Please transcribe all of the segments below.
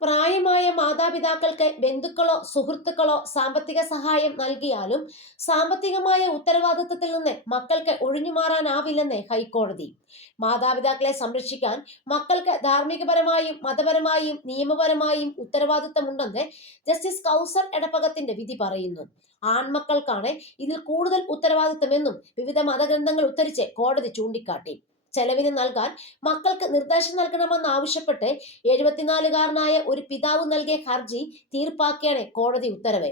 പ്രായമായ മാതാപിതാക്കൾക്ക് ബന്ധുക്കളോ സുഹൃത്തുക്കളോ സാമ്പത്തിക സഹായം നൽകിയാലും സാമ്പത്തികമായ ഉത്തരവാദിത്തത്തിൽ നിന്ന് മക്കൾക്ക് ഒഴിഞ്ഞുമാറാനാവില്ലെന്ന് ഹൈക്കോടതി. മാതാപിതാക്കളെ സംരക്ഷിക്കാൻ മക്കൾക്ക് ധാർമ്മികപരമായും മതപരമായും നിയമപരമായും ഉത്തരവാദിത്തമുണ്ടെന്ന് ജസ്റ്റിസ് കൗസർ എടപ്പകത്തിന്റെ വിധി പറയുന്നു. ആൺമക്കൾക്കാണ് ഇതിൽ കൂടുതൽ ഉത്തരവാദിത്തമെന്നും വിവിധ മതഗ്രന്ഥങ്ങൾ ഉദ്ധരിച്ച് കോടതി ചൂണ്ടിക്കാട്ടി. ചെലവിന് നൽകാൻ മക്കൾക്ക് നിർദ്ദേശം നൽകണമെന്ന് ആവശ്യപ്പെട്ട് എഴുപത്തിനാലുകാരനായ ഒരു പിതാവ് നൽകിയ ഹർജി തീർപ്പാക്കിയാണ് കോടതി ഉത്തരവ്.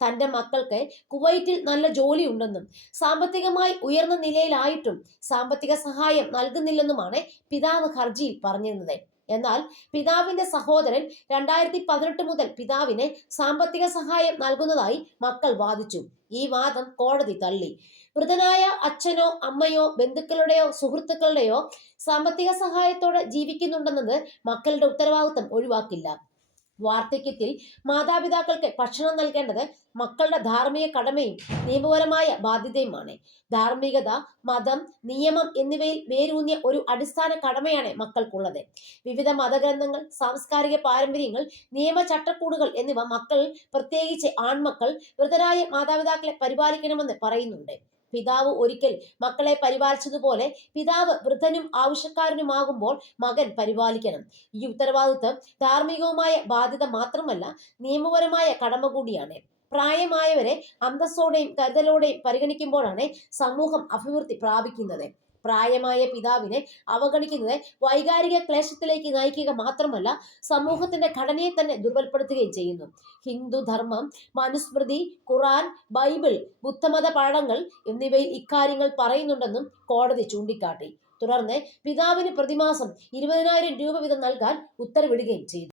തന്റെ മക്കൾക്ക് കുവൈറ്റിൽ നല്ല ജോലി ഉണ്ടെന്നും സാമ്പത്തികമായി ഉയർന്ന നിലയിലായിട്ടും സാമ്പത്തിക സഹായം നൽകുന്നില്ലെന്നുമാണ് പിതാവ് ഹർജിയിൽ പറഞ്ഞിരുന്നത്. എന്നാൽ പിതാവിന്റെ സഹോദരൻ രണ്ടായിരത്തി പതിനെട്ട് മുതൽ പിതാവിന് സാമ്പത്തിക സഹായം നൽകുന്നതായി മക്കൾ വാദിച്ചു. ഈ വാദം കോടതി തള്ളി. മൃതനായ അച്ഛനോ അമ്മയോ ബന്ധുക്കളുടെയോ സുഹൃത്തുക്കളുടെയോ സാമ്പത്തിക സഹായത്തോടെ ജീവിക്കുന്നുണ്ടെന്നത് മക്കളുടെ ഉത്തരവാദിത്തം ഒഴിവാക്കില്ല. വാർദ്ധക്യത്തിൽ മാതാപിതാക്കൾക്ക് ഭക്ഷണം നൽകേണ്ടത് മക്കളുടെ ധാർമ്മിക കടമയും നിയമപരമായ ബാധ്യതയുമാണ്. ധാർമ്മികത മതം നിയമം എന്നിവയിൽ വേരൂന്നിയ ഒരു അടിസ്ഥാന കടമയാണ് മക്കൾക്കുള്ളത്. വിവിധ മതഗ്രന്ഥങ്ങൾ സാംസ്കാരിക പാരമ്പര്യങ്ങൾ നിയമ ചട്ടക്കൂടുകൾ എന്നിവ മക്കൾ പ്രത്യേകിച്ച് ആൺമക്കൾ വൃതരായ മാതാപിതാക്കളെ പരിപാലിക്കണമെന്ന് പറയുന്നുണ്ട്. പിതാവ് ഒരിക്കൽ മക്കളെ പരിപാലിച്ചതുപോലെ പിതാവ് വൃദ്ധനും ആവശ്യക്കാരനുമാകുമ്പോൾ മകൻ പരിപാലിക്കണം. ഈ ഉത്തരവാദിത്വം ധാർമ്മികവുമായ ബാധ്യത മാത്രമല്ല നിയമപരമായ കടമ കൂടിയാണ്. പ്രായമായവരെ അന്തസ്സോടെയും കരുതലോടെയും പരിഗണിക്കുമ്പോഴാണ് സമൂഹം അഭിവൃദ്ധി പ്രാപിക്കുന്നത്. പ്രായമായ പിതാവിനെ അവഗണിക്കുന്നത് വൈകാരിക ക്ലേശത്തിലേക്ക് നയിക്കുക മാത്രമല്ല സമൂഹത്തിന്റെ ഘടനയെ തന്നെ ദുർബലപ്പെടുത്തുകയും ചെയ്യുന്നു. ഹിന്ദു ധർമ്മം മനുസ്മൃതി ഖുറാൻ ബൈബിൾ ബുദ്ധമത പാഠങ്ങൾ എന്നിവയിൽ ഇക്കാര്യങ്ങൾ പറയുന്നുണ്ടെന്നും കോടതി ചൂണ്ടിക്കാട്ടി. തുടർന്ന് പിതാവിന് പ്രതിമാസം ഇരുപതിനായിരം രൂപ വീതം നൽകാൻ ഉത്തരവിടുകയും ചെയ്തു.